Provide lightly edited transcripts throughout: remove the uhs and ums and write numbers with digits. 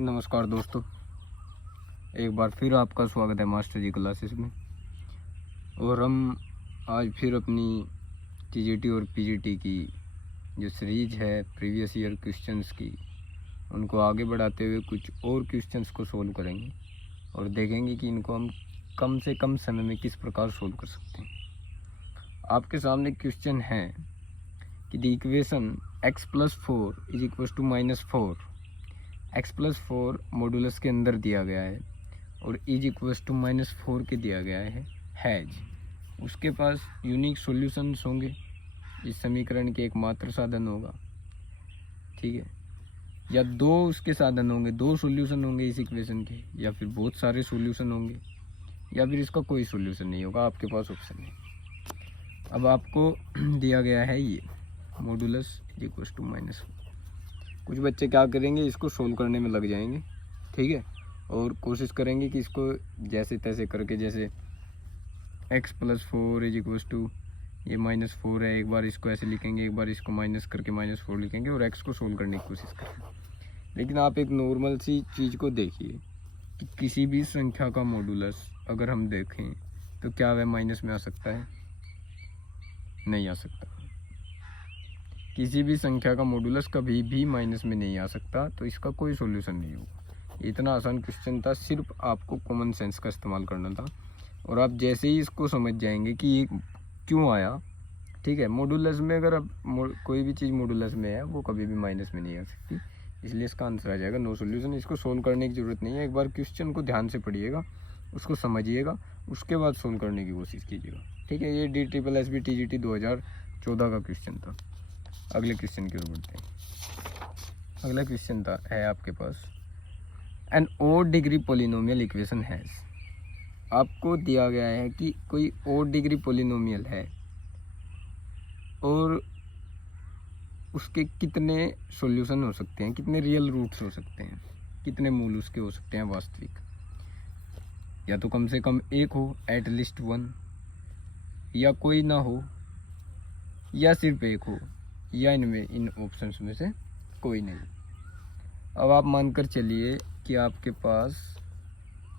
नमस्कार दोस्तों, एक बार फिर आपका स्वागत है मास्टर जी क्लासेस में। और हम आज फिर अपनी टीजीटी और पीजीटी की जो सीरीज है प्रीवियस ईयर क्वेश्चंस की, उनको आगे बढ़ाते हुए कुछ और क्वेश्चंस को सोल्व करेंगे और देखेंगे कि इनको हम कम से कम समय में किस प्रकार सोल्व कर सकते हैं। आपके सामने क्वेश्चन है कि the equation x+4 is equal to -4, x+4 modulus के अंदर दिया गया है और इज इक्वल टू -4 के दिया गया है हैज। उसके पास यूनिक सॉल्यूशंस होंगे, इस समीकरण के एकमात्र साधन होगा, ठीक है, या दो उसके साधन होंगे, दो सॉल्यूशन होंगे इस इक्वेशन के, या फिर बहुत सारे सॉल्यूशन होंगे, या फिर इसका कोई सॉल्यूशन नहीं होगा। आपके पास ऑप्शन है। अब आपको दिया गया है ये मॉडुलस इज इक्वल टू -4। कुछ बच्चे क्या करेंगे, इसको सोल्व करने में लग जाएंगे, ठीक है, और कोशिश करेंगे कि इसको जैसे तैसे करके, जैसे x+4 इज इक्वल टू ये -4 है, एक बार इसको ऐसे लिखेंगे, एक बार इसको माइनस करके -4 लिखेंगे और x को सोल्व करने की कोशिश करेंगे। लेकिन आप एक नॉर्मल सी चीज़ को देखिए कि किसी भी संख्या का मॉडुलस अगर हम देखें तो क्या वह माइनस में आ सकता है? नहीं आ सकता। किसी भी संख्या का मॉडुलस कभी भी माइनस में नहीं आ सकता, तो इसका कोई सॉल्यूशन नहीं होगा। इतना आसान क्वेश्चन था, सिर्फ आपको कॉमन सेंस का इस्तेमाल करना था और आप जैसे ही इसको समझ जाएंगे कि ये क्यों आया, ठीक है। मॉडुलस में अगर आप कोई भी चीज़ मॉडुलस में है वो कभी भी माइनस में नहीं आ सकती, इसलिए इसका आंसर आ जाएगा नो सॉल्यूशन। इसको सोल्व करने की ज़रूरत नहीं है, एक बार क्वेश्चन को ध्यान से पढ़िएगा, उसको समझिएगा, उसके बाद सोल्व करने की कोशिश कीजिएगा, ठीक है। ये DSSB TGT 2014 का क्वेश्चन था। अगले क्वेश्चन की ओर बढ़ते हैं। अगला क्वेश्चन है आपके पास, an odd degree polynomial equation has. आपको दिया गया है कि कोई ओड डिग्री पॉलिनोमियल है और उसके कितने सॉल्यूशन हो सकते हैं, कितने रियल रूट्स हो सकते हैं, कितने मूल उसके हो सकते हैं वास्तविक। या तो कम से कम एक हो, एटलीस्ट 1, या कोई ना हो, या सिर्फ एक हो, या इनमें इन ऑप्शंस में से कोई नहीं। अब आप मानकर चलिए कि आपके पास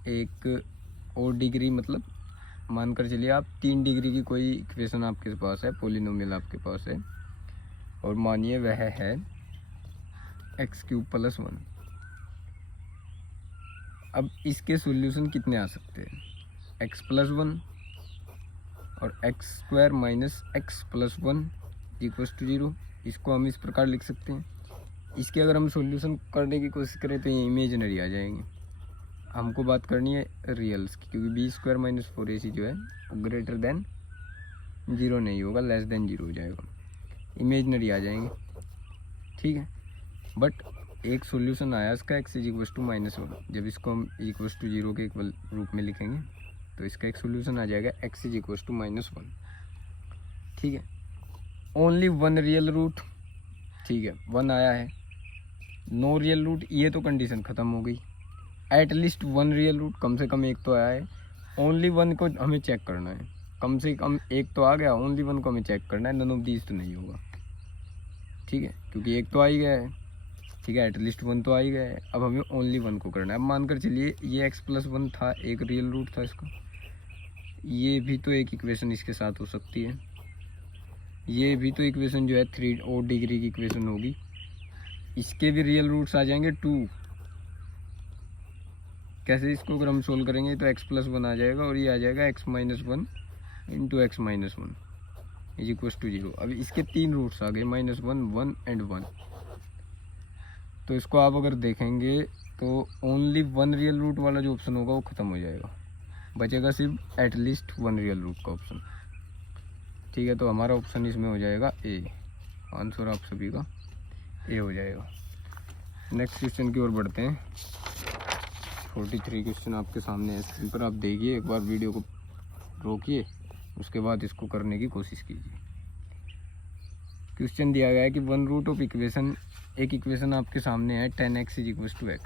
एक और डिग्री, मतलब मानकर चलिए आप 3 डिग्री की कोई इक्वेशन आपके पास है, पॉलिनोमियल आपके पास है, और मानिए वह है x³ + 1। अब इसके सॉल्यूशन कितने आ सकते हैं? x+1 और x² - x+1 = 0। इसको हम इस प्रकार लिख सकते हैं। इसके अगर हम सॉल्यूशन करने की कोशिश करें तो ये इमेजिनरी आ जाएंगे। हमको बात करनी है रियल्स की, क्योंकि b² - 4ac जो है ग्रेटर देन 0 नहीं होगा, लेस देन 0 हो जाएगा, इमेजिनरी आ जाएंगे, ठीक है। बट एक सॉल्यूशन आया इसका x = -1। जब इसको हम =0 के इक्वल रूप में लिखेंगे तो इसका एक सॉल्यूशन आ जाएगा x = -1, ठीक है। ओनली 1 रियल रूट, ठीक है, 1 आया है। नो रियल रूट, ये तो कंडीशन ख़त्म हो गई। एटलीस्ट 1 रियल रूट, कम से कम एक तो आया है। ओनली 1 को हमें चेक करना है, कम से कम एक तो आ गया, ओनली 1 को हमें चेक करना है। नन ऑफ दीज तो नहीं होगा, ठीक है, क्योंकि एक तो आ ही गया है, ठीक है, एटलीस्ट 1 तो आ ही गया है। अब हमें ओनली 1 को करना है। अब मानकर चलिए ये x+1 था, एक रियल रूट था इसका, ये भी तो एक इक्वेशन इसके साथ हो सकती है, ये भी तो इक्वेशन जो है 3 और डिग्री की इक्वेशन होगी, इसके भी रियल रूट्स आ जाएंगे 2। कैसे इसको अगर हम सोल्व करेंगे तो x+1 आ जाएगा और ये आ जाएगा x - 1 × x - 1 = 0। अब इसके 3 रूट्स आ गए, -1, 1 एंड 1। तो इसको आप अगर देखेंगे तो ओनली 1 रियल रूट वाला जो ऑप्शन होगा वो ख़त्म हो जाएगा, बचेगा सिर्फ एटलीस्ट 1 रियल रूट का ऑप्शन, ठीक है। तो हमारा ऑप्शन इसमें हो जाएगा ए। आंसर आप सभी का ए हो जाएगा। नेक्स्ट क्वेश्चन की ओर बढ़ते हैं। 43 क्वेश्चन आपके सामने है स्क्रीन पर, आप देखिए, एक बार वीडियो को रोकिए, उसके बाद इसको करने की कोशिश कीजिए। क्वेश्चन दिया गया है कि 1 रूट ऑफ इक्वेशन, एक इक्वेशन आपके सामने है 10x = x,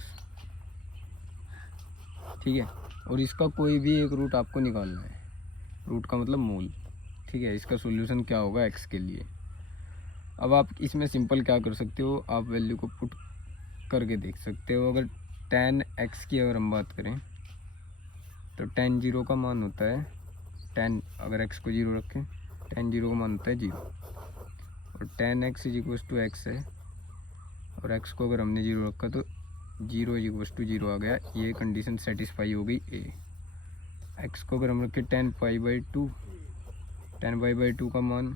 ठीक है, और इसका कोई भी एक रूट आपको निकालना है। रूट का मतलब मूल, ठीक है। इसका सॉल्यूशन क्या होगा x के लिए? अब आप इसमें सिंपल क्या कर सकते हो, आप वैल्यू को पुट करके देख सकते हो। अगर tan x की अगर हम बात करें तो tan 0 का मान होता है tan, अगर x को 0 रखें tan 0 का मान होता है 0 और tan x is equal to x है और x को अगर हमने 0 रखा तो 0 इज इक्वल टू 0 आ गया। ये कंडीशन सेटिस्फाई हो गई ए। x को अगर हम रखें tan pi by 2, tan pi by 2 का मान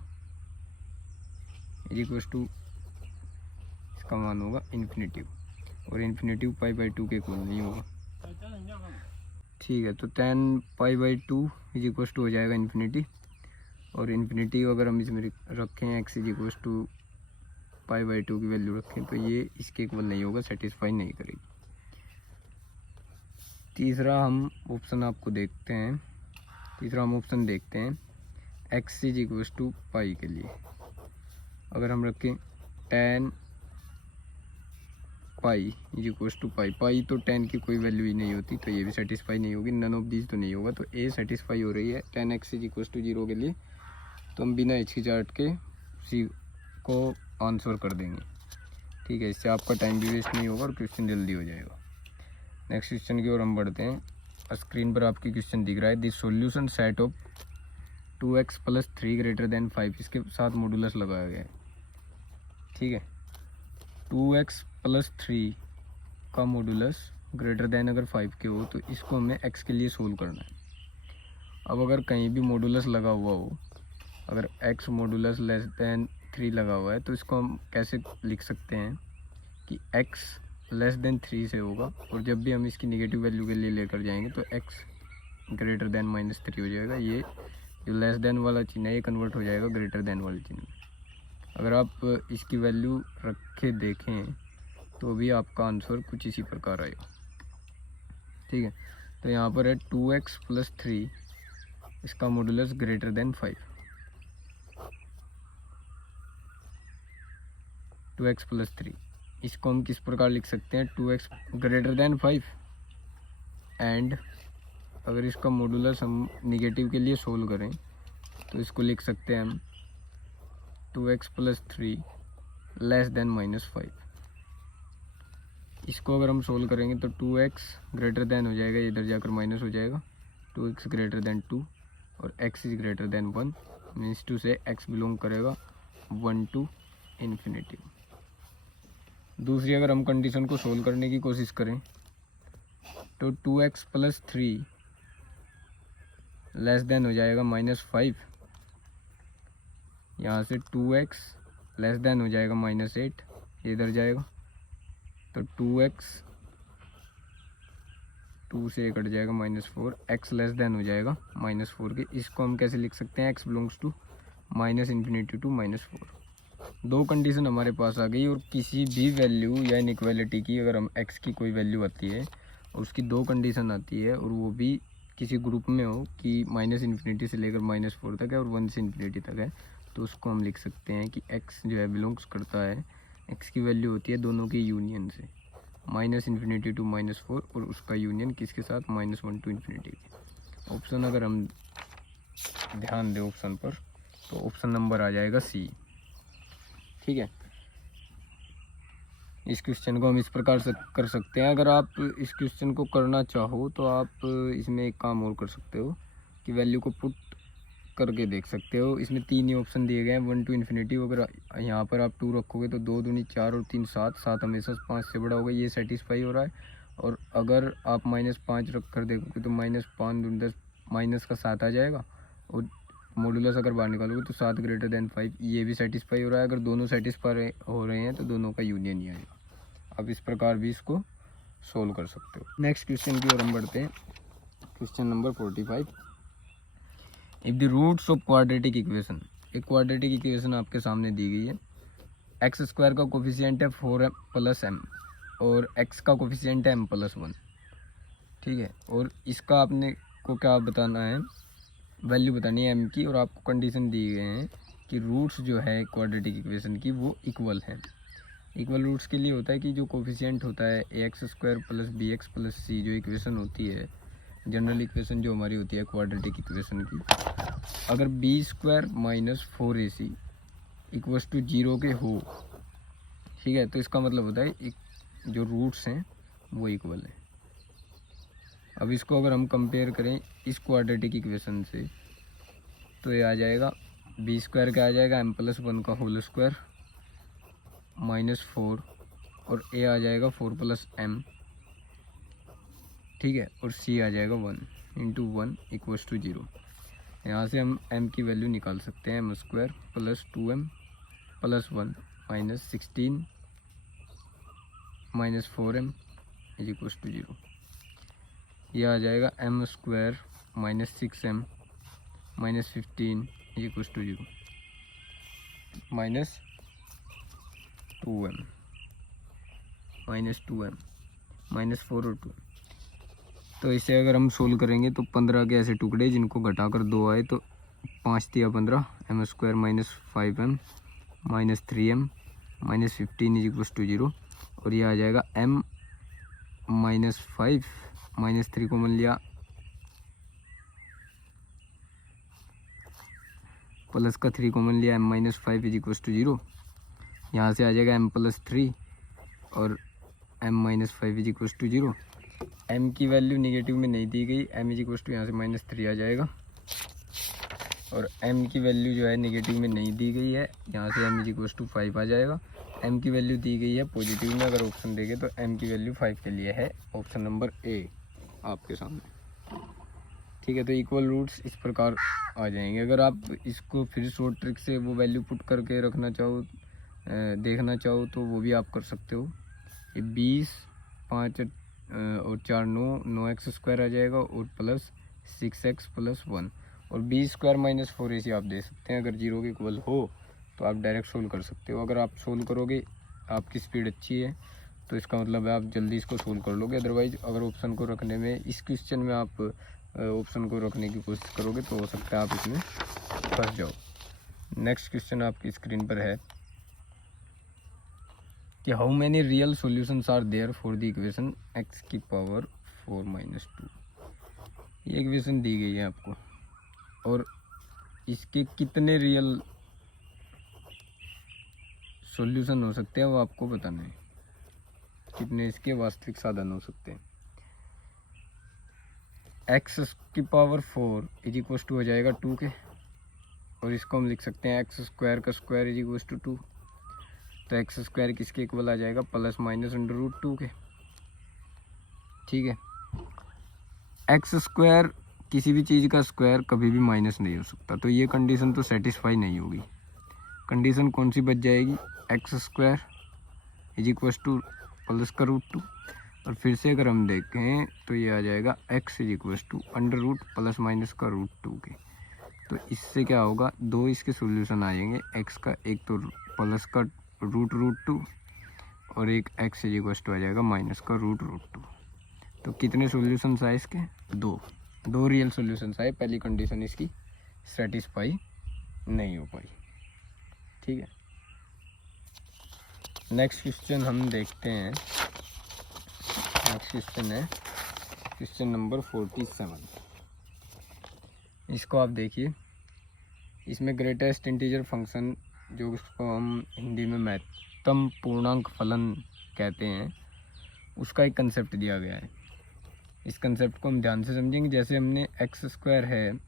इज इक्वल टू, इसका मान होगा इन्फिनेटिव और इन्फिनेटिव पाई बाई 2 के इक्वल नहीं होगा। ठीक है, तो tan pi by 2 is equal to हो जाएगा इन्फिनिटी और इन्फिनिटी अगर हम इसमें रखें x is equal to pi by 2 की वैल्यू रखें तो ये इसके इक्वल नहीं होगा, सेटिस्फाई नहीं करेगी। तीसरा हम ऑप्शन आपको देखते हैं, तीसरा हम ऑप्शन देखते हैं x is equal to pi के लिए। अगर हम रखें tan pi is equal to pi, pi तो tan की कोई वैल्यू ही नहीं होती तो ये भी सेटिस्फाई नहीं होगी, नन ऑफ दीज तो नहीं होगा। तो ए सेटिस्फाई हो रही है tan x is equal to 0 के लिए, तो हम बिना हिचकिचाहट के सी को आंसर कर देंगे। ठीक है, इससे आपका टाइम भी वेस्ट नहीं होगा और क्वेश्चन जल्दी हो जाएगा। नेक्स्ट क्वेश्चन की ओर हम बढ़ते हैं। स्क्रीन पर आपकी क्वेश्चन दिख रहा है, this solution set of 2x plus 3 greater than 5, इसके साथ मॉडुलस लगाया गया है। ठीक है, 2x प्लस 3 का मॉडुलस ग्रेटर देन अगर 5 के हो तो इसको हमें x के लिए सोल्व करना है। अब अगर कहीं भी मॉडुलस लगा हुआ हो, अगर x मॉडुलस लेस देन 3 लगा हुआ है तो इसको हम कैसे लिख सकते हैं कि x लेस देन 3 से होगा और जब भी हम इसकी नेगेटिव वैल्यू के लिए लेकर जाएंगे तो x ग्रेटर देन -3 हो जाएगा। ये जो लेस देन वाला चिन्ह है ये कन्वर्ट हो जाएगा ग्रेटर देन वाले चिन्ह में। अगर आप इसकी वैल्यू रख के देखें तो भी आपका आंसर कुछ इसी प्रकार आएगा। ठीक है, तो यहाँ पर है 2x प्लस 3, इसका modulus greater than 5, 2x plus 3, इसको हम किस प्रकार लिख सकते हैं 2x ग्रेटर देन 5 एंड अगर इसका मॉडुलस हम निगेटिव के लिए सोल्व करें तो इसको लिख सकते हैं हम 2x प्लस 3 लेस देन -5। इसको अगर हम सोल्व करेंगे तो 2x ग्रेटर देन हो जाएगा, इधर जाकर माइनस हो जाएगा, 2x ग्रेटर देन 2 और x is greater than 1 means 2 से x बिलोंग करेगा 1 टू इन्फिनिटी। दूसरी अगर हम कंडीशन को सोल्व करने की कोशिश करें तो 2x प्लस 3 लेस देन हो जाएगा -5, यहाँ से 2x लेस देन हो जाएगा -8, इधर जाएगा तो 2x 2 से कट जाएगा -4, x लेस देन हो जाएगा -4 के। इसको हम कैसे लिख सकते हैं, x बिलोंग्स टू -इन्फिनिटी टू -4। दो कंडीशन हमारे पास आ गई और किसी भी वैल्यू या इनइक्वालिटी की अगर हम x की कोई वैल्यू आती है और उसकी दो कंडीशन आती है और वो भी किसी ग्रुप में हो कि -इन्फिनिटी से लेकर -4 तक है और 1 से इन्फिनिटी तक है, तो उसको हम लिख सकते हैं कि x जो है बिलोंग्स करता है, x की वैल्यू होती है दोनों के यूनियन से, -इन्फिनिटी टू -4 और उसका यूनियन किसके साथ, -1 टू इन्फिनिटी। ऑप्शन अगर हम ध्यान दें ऑप्शन पर तो ऑप्शन नंबर आ जाएगा सी। ठीक है, इस क्वेश्चन को हम इस प्रकार से कर सकते हैं। अगर आप इस क्वेश्चन को करना चाहो तो आप इसमें एक काम और कर सकते हो कि वैल्यू को पुट करके देख सकते हो। इसमें 3 ही ऑप्शन दिए गए हैं 1 टू इन्फिनिटी। अगर यहाँ पर आप 2 रखोगे तो 2 दूनी 4 और 3 7, 7 हमेशा 5 से बड़ा होगा, ये सेटिस्फाई हो रहा है। और अगर आप -5 रख कर देखोगे तो -5 दूनी 10, माइनस का 7 आ जाएगा और मॉडुलस अगर बाहर निकालोगे तो 7 ग्रेटर देन 5, ये भी सेटिस्फाई हो रहा है। अगर दोनों सेटिस्फाई हो रहे हैं तो दोनों का यूनियन ही आएगा। आप इस प्रकार भी इसको सोल्व कर सकते हो। नेक्स्ट क्वेश्चन की ओर हम बढ़ते हैं, question number 45। If the roots of quadratic equation, एक क्वाड्रेटिक इक्वेशन आपके सामने दी गई है। x² का कोफिशिएंट है 4m प्लस m और x का कोफिशिएंट है m प्लस 1। ठीक है, और इसका आपने को क्या बताना है, वैल्यू बतानी है m की, और आपको कंडीशन दी गए हैं कि रूट्स जो है क्वाड्रेटिक इक्वेशन की वो इक्वल है। इक्वल रूट्स के लिए होता है कि जो कोफिशिएंट होता है ax² plus bx plus c, जो इक्वेशन होती है जनरल इक्वेशन जो हमारी होती है क्वाड्रेटिक इक्वेशन की, अगर b² minus 4ac equals to 0 के हो, ठीक है, तो इसका मतलब होता है जो रूट्स हैं वो इक्वल है। अब इसको अगर हम कंपेयर करें इस क्वाड्रेटिक इक्वेशन से तो ये आ जाएगा बी स्क्वायर का आ जाएगा m+1 का होल स्क्वायर -4 और a आ जाएगा 4+m, ठीक है, और c आ जाएगा 1 × 1 = 0। यहाँ से हम m की वैल्यू निकाल सकते हैं, m² + 2m + 1 -16 -4m = 0। यह आ जाएगा m² - 6m - 15 = 0 -2m -4 और 2। तो इसे अगर हम सोल्व करेंगे तो 15 के ऐसे टुकड़े जिनको घटाकर 2 आए तो 5 × 15 m² - 5m - 3m -15 = 0। और ये आ जाएगा m - 5 -3 कॉमन लिया प्लस का 3 कॉमन लिया m - 5 = 0। यहाँ से आ जाएगा m + 3 और m - 5 = 0। m की वैल्यू निगेटिव में नहीं दी गई, m = यहाँ से -3 आ जाएगा और m की वैल्यू जो है निगेटिव में नहीं दी गई है, यहाँ से m = 5 आ जाएगा। m की वैल्यू दी गई है पॉजिटिव में, अगर ऑप्शन देंगे तो m की वैल्यू 5 के लिए है ऑप्शन नंबर ए आपके सामने, ठीक है। तो इक्वल रूट्स इस प्रकार आ जाएंगे। अगर आप इसको फिर शॉर्ट ट्रिक से वो वैल्यू पुट करके रखना चाहो, देखना चाहो तो वो भी आप कर सकते हो। ये 20 5 और 4 9x² आ जाएगा और प्लस 6x + 1 और b² - 4ac आप दे सकते हैं। अगर 0 के इक्वल हो तो आप डायरेक्ट सोल्व कर सकते हो। अगर आप सोल्व करोगे, आपकी स्पीड अच्छी है तो इसका मतलब है आप जल्दी इसको सोल्व कर लोगे। अदरवाइज अगर ऑप्शन को रखने में, इस क्वेश्चन में आप ऑप्शन को रखने की कोशिश करोगे तो हो सकता है आप इसमें फंस जाओ। नेक्स्ट क्वेश्चन आपकी स्क्रीन पर है कि how many real solutions are there for the equation x⁴ 4 - 2। ये इक्वेशन दी गई है आपको और इसके कितने रियल सॉल्यूशन हो सकते हैं वो आपको बताना है, कितने इसके वास्तविक साधन हो सकते हैं। x⁴ हो जाएगा 2 के और इसको हम लिख सकते हैं x² का स्क्वायर = 2। तो x² किसके इक्वल आ जाएगा, ±√2 के, ठीक है। x² किसी भी चीज़ का स्क्वायर कभी भी माइनस नहीं हो सकता, तो ये कंडीशन तो सेटिस्फाई नहीं होगी। कंडीशन कौन सी बच जाएगी, x² = +√2 और फिर से अगर हम देखें तो ये आ जाएगा x = अंडर रूट ±√2 के। तो इससे क्या होगा, 2 इसके सॉल्यूशन आ जाएंगे, x का एक तो प्लस का √2 और एक x = आ जाएगा माइनस का √2। तो कितने सॉल्यूशंस आए इसके, 2 रियल सॉल्यूशंस आए। पहली कंडीशन इसकी सेटिस्फाई नहीं हो पाई, ठीक है। नेक्स्ट क्वेश्चन हम देखते हैं। नेक्स्ट क्वेश्चन है क्वेश्चन नंबर 47। इसको आप देखिए, इसमें ग्रेटेस्ट इंटीजर फंक्शन, जो इसको हम हिंदी में महत्तम पूर्णांक फलन कहते हैं, उसका एक कंसेप्ट दिया गया है। इस कंसेप्ट को हम ध्यान से समझेंगे। जैसे हमने x² है,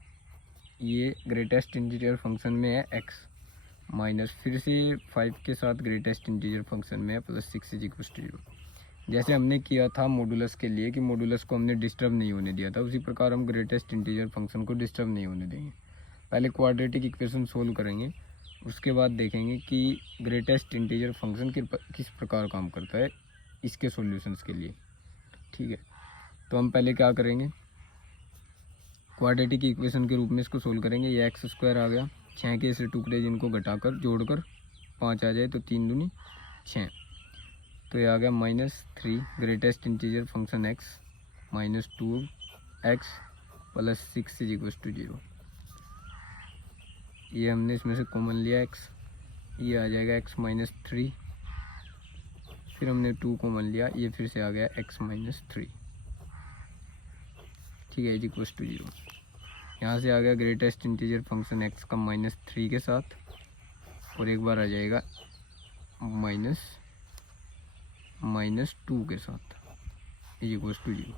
ये ग्रेटेस्ट इंटीजर फंक्शन में है x, माइनस फिर से 5 के साथ ग्रेटेस्ट इंटीजर फंक्शन में है +6 = 0। जैसे हमने किया था मॉडुलस के लिए कि मॉडुलस को हमने डिस्टर्ब नहीं होने दिया था, उसी प्रकार हम ग्रेटेस्ट इंटीजर फंक्शन को डिस्टर्ब नहीं होने देंगे। पहले क्वाड्रेटिक इक्वेशन सोल्व करेंगे, उसके बाद देखेंगे कि ग्रेटेस्ट इंटीजर फंक्शन किस प्रकार काम करता है इसके सॉल्यूशंस के लिए, ठीक है। तो हम पहले क्या करेंगे, क्वाड्रेटिक इक्वेशन के रूप में इसको सोल्व करेंगे। ये x² आ गया, 6 के ऐसे टुकड़े जिनको घटाकर जोड़कर 5 आ जाए तो 3 दूनी 6। तो ये आ गया -3 greatest integer function x -2x + 6 = 0। ये हमने इसमें से कॉमन लिया x, ये आ जाएगा x - 3, फिर हमने 2 कॉमन लिया, ये फिर से आ गया x - 3, ठीक है, = 0। यहाँ से आ गया ग्रेटेस्ट इंटीजर फंक्शन x का -3 के साथ और एक बार आ जाएगा -2 के साथ, इज इक्वल टू 0।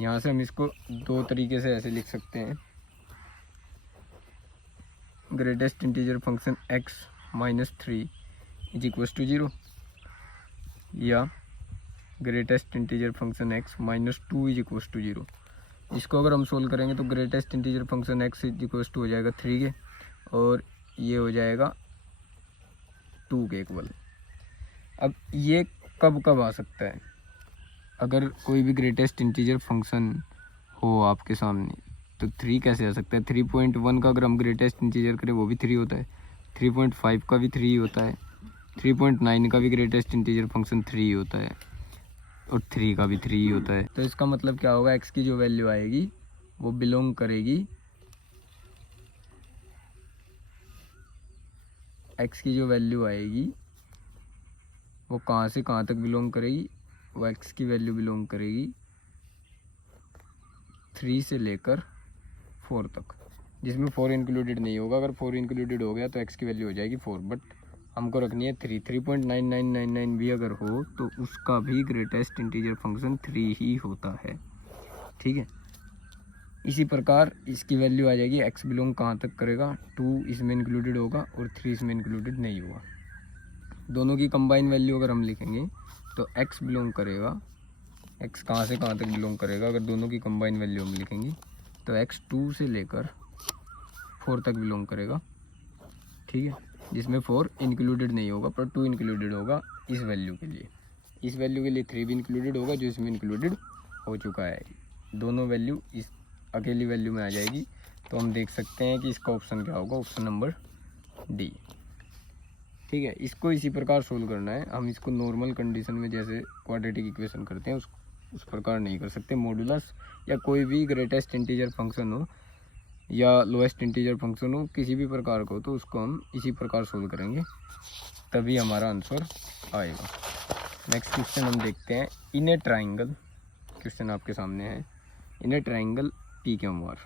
यहाँ से हम इसको दो तरीके से ऐसे लिख सकते हैं, greatest integer function x minus 3 is equal to 0, या greatest integer function x minus 2 is equal to 0। इसको अगर हम सोल्व करेंगे तो greatest integer function x is equal to हो जाएगा 3 के, और ये हो जाएगा 2 के इक्वल। अब ये कब कब आ सकता है, अगर कोई भी ग्रेटेस्ट इंटीजर फंक्शन हो आपके सामने तो 3 कैसे आ सकता है। 3.1 का अगर हम ग्रेटेस्ट इंटीजर करें वो भी 3 होता है, 3.5 का भी 3 होता है, 3.9 का भी ग्रेटेस्ट इंटीजर फंक्शन 3 होता है, और 3 का भी 3 होता है। तो इसका मतलब क्या होगा, x की जो वैल्यू आएगी वो बिलोंग करेगी, x की जो वैल्यू आएगी वो कहाँ से कहाँ तक बिलोंग करेगी, वो x की वैल्यू बिलोंग करेगी 3 से लेकर 4 तक, जिसमें 4 इंक्लूडेड नहीं होगा। अगर 4 इंक्लूडेड हो गया तो x की वैल्यू हो जाएगी 4, बट हमको रखनी है 3। 3.9999 भी अगर हो तो उसका भी ग्रेटेस्ट इंटीजर फंक्शन 3 ही होता है, ठीक है। इसी प्रकार इसकी वैल्यू आ जाएगी, x बिलोंग कहाँ तक करेगा, 2 इसमें इंक्लूडेड होगा और 3 इसमें इंक्लूडेड नहीं होगा। दोनों की कंबाइन वैल्यू अगर हम लिखेंगे तो x बिलोंग करेगा, x कहाँ से कहाँ तक बिलोंग करेगा, अगर दोनों की कंबाइन वैल्यू हम लिखेंगे तो x 2 से लेकर 4 तक बिलोंग करेगा, ठीक है, जिसमें 4 इंक्लूडेड नहीं होगा पर 2 इंक्लूडेड होगा इस वैल्यू के लिए। इस वैल्यू के लिए 3 भी इंक्लूडेड होगा जो इसमें इंक्लूडेड हो चुका है। दोनों वैल्यू इस अकेली वैल्यू में आ जाएगी, तो हम देख सकते हैं कि इसका ऑप्शन क्या होगा, ऑप्शन नंबर डी, ठीक है। इसको इसी प्रकार सोल्व करना है, हम इसको नॉर्मल कंडीशन में जैसे क्वाड्रेटिक इक्वेशन करते हैं उस प्रकार नहीं कर सकते। मॉडुलस या कोई भी ग्रेटेस्ट इंटीजर फंक्शन हो या लोएस्ट इंटीजर फंक्शन हो, किसी भी प्रकार को, तो उसको हम इसी प्रकार सोल्व करेंगे, तभी हमारा आंसर आएगा। नेक्स्ट क्वेश्चन हम देखते हैं। इन ए ट्राइंगल, क्वेश्चन आपके सामने है, in a triangle P Q R,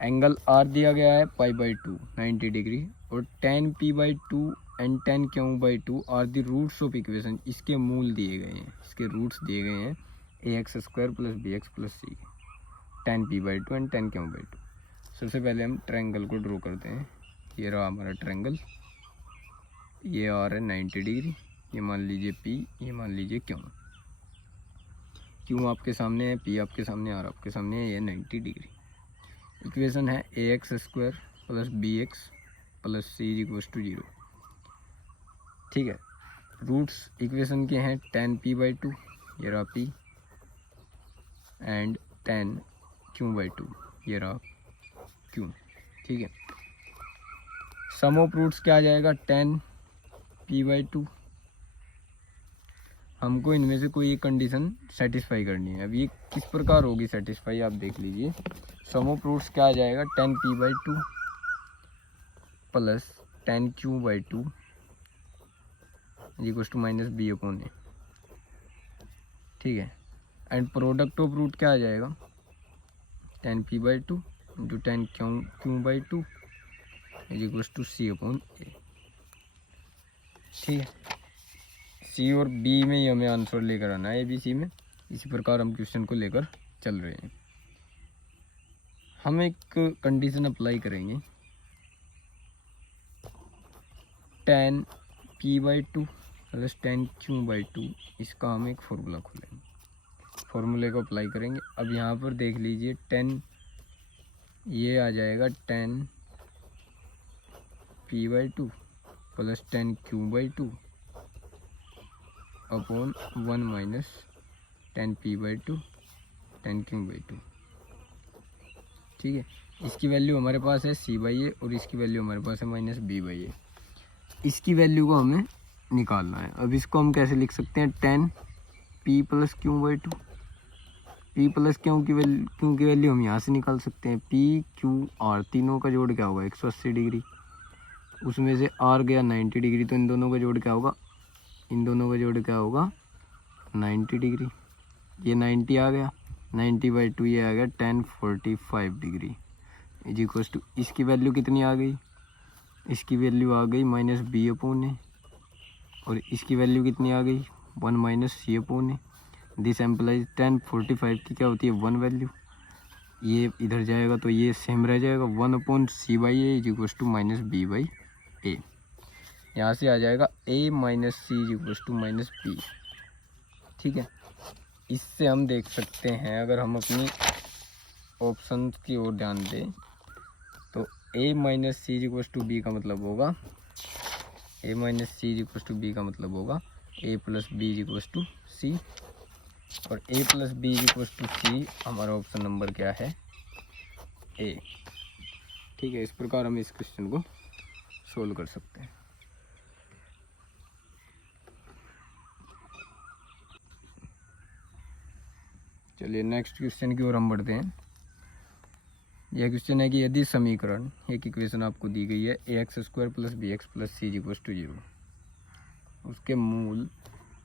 angle R दिया गया है π/2 90 डिग्री, और tan p/2 and tan q/2 are the roots of equation. इसके मूल दिए गए हैं, इसके रूट्स दिए गए हैं ax² + bx + c, tan p/2 and tan q/2। सबसे पहले हम ट्रायंगल को ड्रॉ करते हैं। ये रहा हमारा ट्रायंगल, ये आर है 90 डिग्री, ये मान लीजिए p, ये मान लीजिए q आपके सामने है, p आपके सामने, r आपके सामने है, ये 90 डिग्री। इक्वेशन है ax² + bx + c = 0, ठीक है। रूट्स इक्वेशन के हैं tan p/2, ये रहा p, एंड tan q/2, ये रहा q, ठीक है। सम ऑफ रूट्स क्या आ जाएगा, tan p/2। हमको इनमें से कोई एक कंडीशन सेटिस्फाई करनी है। अब ये किस प्रकार होगी सेटिस्फाई, आप देख लीजिए। सम ऑफ रूट्स क्या आ जाएगा, tan p/2 + tan q/2 = -b/a, ठीक है। एंड प्रोडक्ट ऑफ रूट क्या आ जाएगा, tan p/2 × tan q/2 = c/a, ठीक है। सी और बी में ही हमें आंसर लेकर आना है, ABC में। इसी प्रकार हम क्वेश्चन को लेकर चल रहे हैं। हम एक कंडीशन अप्लाई करेंगे, tan p/2 + tan q/2, इसका हम एक फॉर्मूला खोलेंगे, फॉर्मूले को अप्लाई करेंगे। अब यहाँ पर देख लीजिए, tan ये आ जाएगा tan p/2 + tan q/2 upon 1 - tan p/2 tan q/2, ठीक है। इसकी वैल्यू हमारे पास है c/a और इसकी वैल्यू हमारे पास है -b/a। इसकी वैल्यू को हमें निकालना है। अब इसको हम कैसे लिख सकते हैं, tan p + q/2, p + q की वैल्यू हम यहाँ से निकाल सकते हैं। p q r तीनों का जोड़ क्या होगा, 180 डिग्री, उसमें से r गया 90 डिग्री, तो इन दोनों का जोड़ क्या होगा, इन दोनों का जोड़ क्या होगा, 90 डिग्री। ये 90 आ गया, 90/2 ये आ गया tan 45 डिग्री = इसकी वैल्यू कितनी आ गई, इसकी वैल्यू आ गई -b/a, और इसकी वैल्यू कितनी आ गई, 1 - c/a। दिस एम्प्लाइज 1045 की क्या होती है 1 वैल्यू, ये इधर जाएगा तो ये सेम रह जाएगा 1/c/a is equal to minus b/a। यहाँ से आ जाएगा a minus c is equal to minus b. ठीक है, इससे हम देख सकते हैं, अगर हम अपनी ऑप्शन की ओर ध्यान दें तो a minus c is equal to b का मतलब होगा a minus c is equal to b का मतलब होगा a plus b is equal to c, और a plus b is equal to c हमारा ऑप्शन नंबर क्या है ए। ठीक है, इस प्रकार हम इस क्वेश्चन को सोल्व कर सकते हैं। चलिए नेक्स्ट क्वेश्चन की ओर हम बढ़ते हैं। यह क्वेश्चन है कि यदि समीकरण, एक इक्वेशन आपको दी गई है ax² plus b x plus c equal to 0, उसके मूल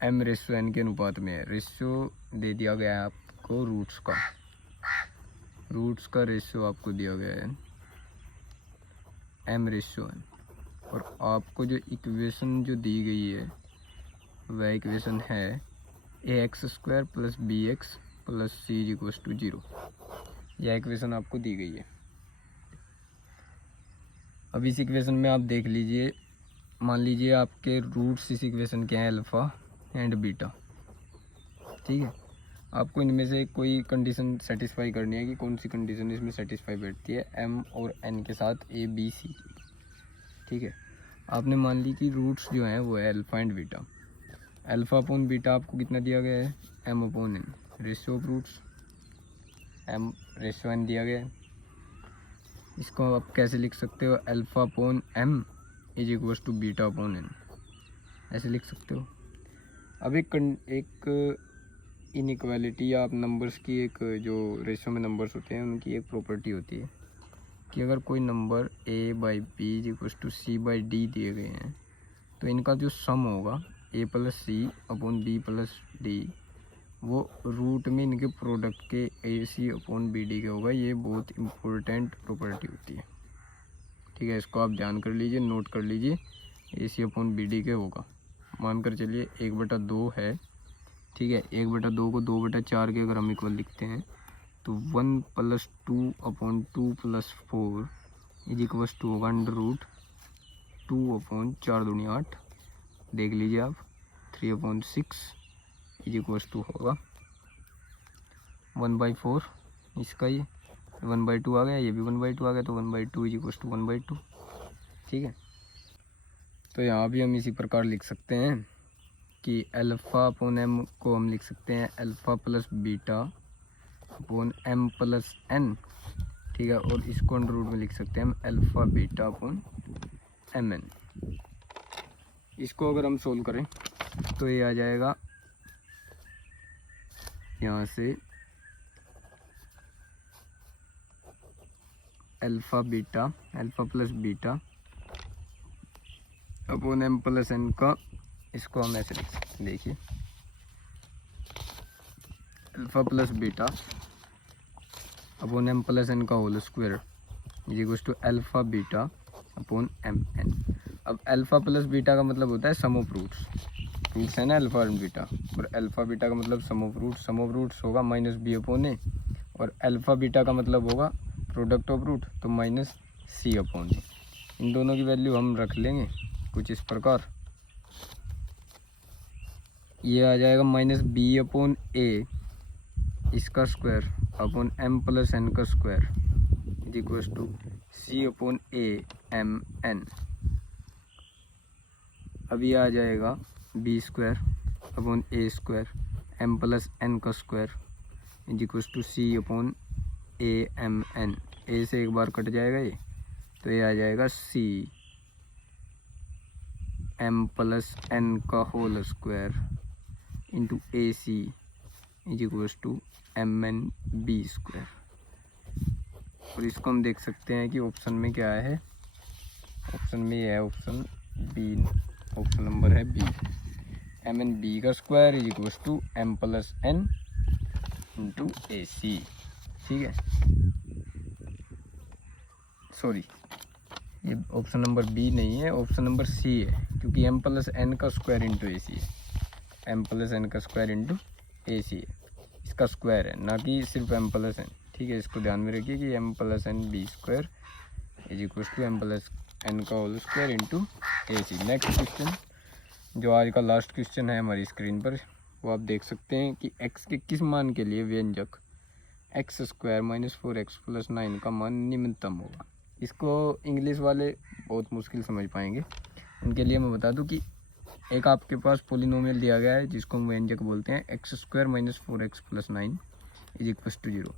m/n के अनुपात में है। रेशियो दे दिया गया है आपको रूट्स का रेशियो आपको दिया गया है m/n, और आपको जो इक्वेशन जो दी गई है वह इक्वेशन है ax² plus b x plus c equal to 0। यह इक्वेशन आपको दी गई है। अब इस इक्वेशन में आप देख लीजिए, मान लीजिए आपके रूट्स इस इक्वेशन के हैं अल्फ़ा एंड बीटा। ठीक है, आपको इनमें से कोई कंडीशन सेटिस्फाई करनी है कि कौन सी कंडीशन इसमें सेटिस्फाई बैठती है m और n के साथ a b c। ठीक है, आपने मान ली कि रूट्स जो हैं वो है alpha and beta. Alpha upon beta आपको कितना दिया गया है m/n, ratio of roots m/n दिया गया है। इसको आप कैसे लिख सकते हो, alpha upon m is equal to beta upon n, ऐसे लिख सकते हो। अब एक इनइक्वालिटी या आप नंबर्स की एक जो रेशियो में नंबर्स होते हैं उनकी एक प्रॉपर्टी होती है कि अगर कोई number a/b is equal to c/d दिए गए हैं तो इनका जो सम होगा a plus c upon b plus d, वो रूट में इनके प्रोडक्ट के ac अपॉन bd के होगा। ये बहुत इम्पोर्टेंट प्रॉपर्टी होती है। ठीक है, इसको आप ध्यान कर लीजिए, नोट कर लीजिए, ac अपॉन bd के होगा। मानकर चलिए 1/2 है। ठीक है, 1/2 को 2/4 के अगर हम इक्वल लिखते हैं तो 1 + 2 अपॉन 2 + 4 इज इक्वल टू होगा √2 अपॉन 4 दूनी 8। देख लीजिए आप 3/6 इज इक्वल टू होगा 1/4। इसका ये 1/2 आ गया, ये भी 1/2 आ गया, तो 1/2 इज इक्वल टू 1/2। ठीक है, तो यहाँ भी हम इसी प्रकार लिख सकते हैं कि अल्फ़ा अपॉन m को हम लिख सकते हैं alpha plus beta upon m plus n। ठीक है, और इसको अंडर रूट में लिख सकते हैं हम अल्फ़ा बीटा अपॉन mn। इसको अगर हम सोल्व करें तो ये आ जाएगा यहाँ से alpha plus beta upon m plus n का, इसको हम ऐसे लिख सकते हैं। देखिए alpha plus beta upon m plus n का whole square is equal to alpha beta upon mn। अब अल्फ़ा प्लस बीटा का मतलब होता है सम ऑफ रूट्स है ना, अल्फ़ा एंड बीटा, और अल्फ़ा बीटा का मतलब सम ऑफ रूट्स होगा -b अपॉन a, और अल्फ़ा बीटा का मतलब होगा प्रोडक्ट ऑफ रूट, तो -c अपॉन a। इन दोनों की वैल्यू हम रख लेंगे कुछ इस प्रकार। ये आ जाएगा -b अपॉन a इसका square upon m plus n का square is equal to c upon a mn। अब ये आ जाएगा b² upon a² m plus n का square is equal to c upon a mn। a से एक बार cut जाएगा ये, तो ये आ जाएगा c m प्लस n का whole square into A c is equal to mn b²। और इसको हम देख सकते हैं कि ऑप्शन में क्या है, ऑप्शन में ये है ऑप्शन बी, ऑप्शन नंबर है बी। mn b का square is equal to m plus n into A C. ठीक है, सॉरी ये ऑप्शन नंबर बी नहीं है, ऑप्शन नंबर सी है, क्योंकि m प्लस n का स्क्वायर इंटू ए सी है, m प्लस n का स्क्वायर इंटू ए सी है, इसका स्क्वायर है, ना कि सिर्फ एम प्लस एन। ठीक है, इसको ध्यान में रखिए कि m plus n b square is equal to m plus n का होल स्क्वायर इंटू ए सी। नेक्स्ट क्वेश्चन, जो आज का लास्ट क्वेश्चन है हमारी स्क्रीन पर, वो आप देख सकते हैं कि x के किस मान के लिए व्यंजक x square minus 4x plus 9 का मान निम्नतम होगा। इसको इंग्लिश वाले बहुत मुश्किल समझ पाएंगे, उनके लिए मैं बता दूं कि एक आपके पास पोलिनोमियल दिया गया है जिसको हम व्यंजक बोलते हैं x square minus 4x plus 9 is equal to 0।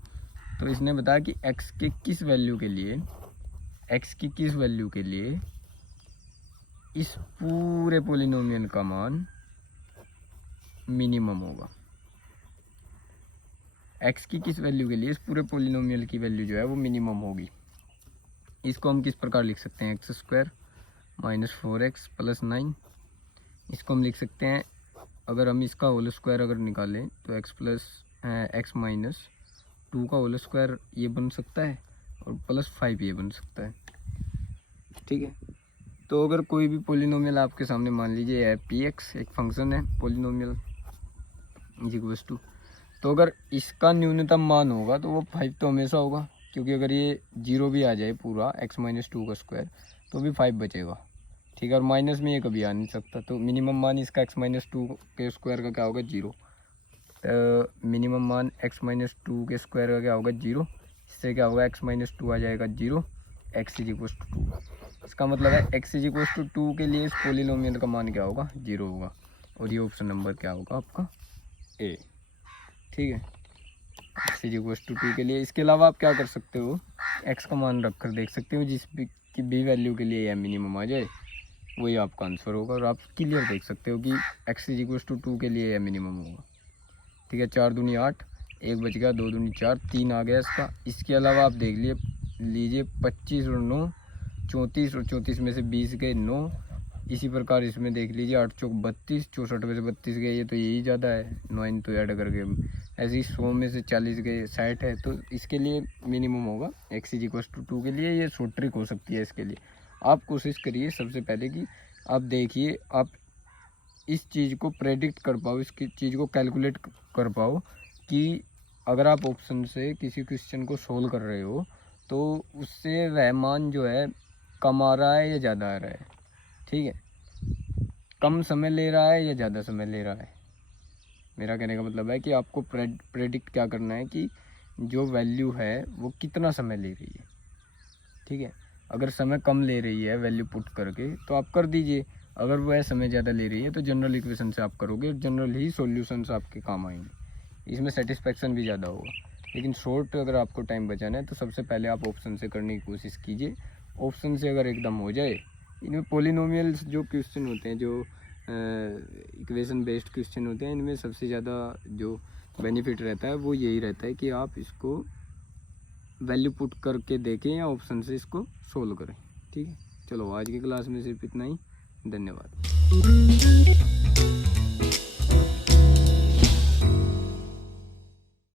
तो इसने बताया कि x के किस वैल्यू के लिए, x की किस वैल्यू के लिए इस पूरे पोलिनोमियल का मान मिनिमम होगा। x की किस वैल्यू के लिए इस पूरे पोलिनोमियल की वैल्यू जो है वो मिनिमम होगी। इसको हम किस प्रकार लिख सकते हैं, x square minus 4x plus 9। इसको हम लिख सकते हैं, अगर हम इसका होल स्क्वायर अगर निकालें तो x प्लस एक्स माइनस 2 का होल स्क्वायर ये बन सकता है और प्लस 5 ये बन सकता है। ठीक है, तो अगर कोई भी पोलिनोमियल आपके सामने मान लीजिए है पी एक्स, एक फंक्शन है पोलिनोमियल इज इक्वल्स टू, तो अगर इसका न्यूनतम मान होगा तो वो 5 तो हमेशा होगा, क्योंकि अगर ये 0 भी आ जाए पूरा x माइनस 2 का स्क्वायर तो भी 5 बचेगा। ठीक है, और माइनस में ये कभी आ नहीं सकता, तो मिनिमम मान इसका x माइनस 2 के स्क्वायर का क्या होगा, 0। तो मिनिमम मान x माइनस 2 के स्क्वायर का क्या होगा, 0। इससे क्या होगा, x माइनस 2 आ जाएगा 0, x इज इक्वल टू 2। इसका मतलब है x इज इक्वल टू 2 के लिए इस पोलिनोमियल का मान क्या होगा, 0 होगा, और ये ऑप्शन नंबर क्या होगा आपका, ए। ठीक है, x इज इक्वल टू 2 के लिए। इसके अलावा आप क्या कर सकते हो, x का मान रख कर देख सकते हो, जिस भी वैल्यू के लिए यह मिनिमम आ जाए वही आपका आंसर होगा, और आप क्लियर देख सकते हो कि x इज इक्वल टू 2 के लिए यह मिनिमम होगा। ठीक है, 4 दूनी 8, 1 बच गया, 2 दूनी 4, 3 आ गया इसका। इसके अलावा आप देख लीजिए 25 और 9 34, और 34 में से 20 गए 9। इसी प्रकार इसमें देख लीजिए 8 चौक 32, 64 में से 32 गए, ये तो यही ज़्यादा है, 9 तो ऐड करके ऐसे ही 100 में से 40 गए 60 है, तो इसके लिए मिनिमम होगा x इज इक्वल टू 2 के लिए। ये शॉर्ट ट्रिक हो सकती है इसके लिए। आप कोशिश करिए सबसे पहले कि आप देखिए, आप इस चीज़ को प्रेडिक्ट कर पाओ, इसकी चीज़ को कैलकुलेट कर पाओ कि अगर आप ऑप्शन से किसी क्वेश्चन को सोल्व कर रहे हो तो उससे वह मान जो है कम आ रहा है या ज़्यादा आ रहा है। ठीक है, कम समय ले रहा है या ज़्यादा समय ले रहा है। मेरा कहने का मतलब है कि आपको प्रेडिक्ट क्या करना है कि जो वैल्यू है वो कितना समय ले रही है। ठीक है, अगर समय कम ले रही है वैल्यू पुट करके तो आप कर दीजिए, अगर वह समय ज़्यादा ले रही है तो जनरल इक्वेशन से आप करोगे, जनरल ही सॉल्यूशंस आपके काम आएंगे, इसमें सेटिस्फेक्शन भी ज़्यादा होगा। लेकिन शॉर्ट अगर आपको टाइम बचाना है तो सबसे पहले आप ऑप्शन से करने की कोशिश कीजिए। ऑप्शन से अगर एकदम हो जाए, इनमें पोलिनोमियल्स जो क्वेश्चन होते हैं, जो इक्वेशन बेस्ड क्वेश्चन होते हैं, इनमें सबसे ज़्यादा जो बेनिफिट रहता है वो यही रहता है कि आप इसको वैल्यू पुट करके देखें या ऑप्शन से इसको सोल्व करें। ठीक है, चलो आज की क्लास में सिर्फ इतना ही, धन्यवाद।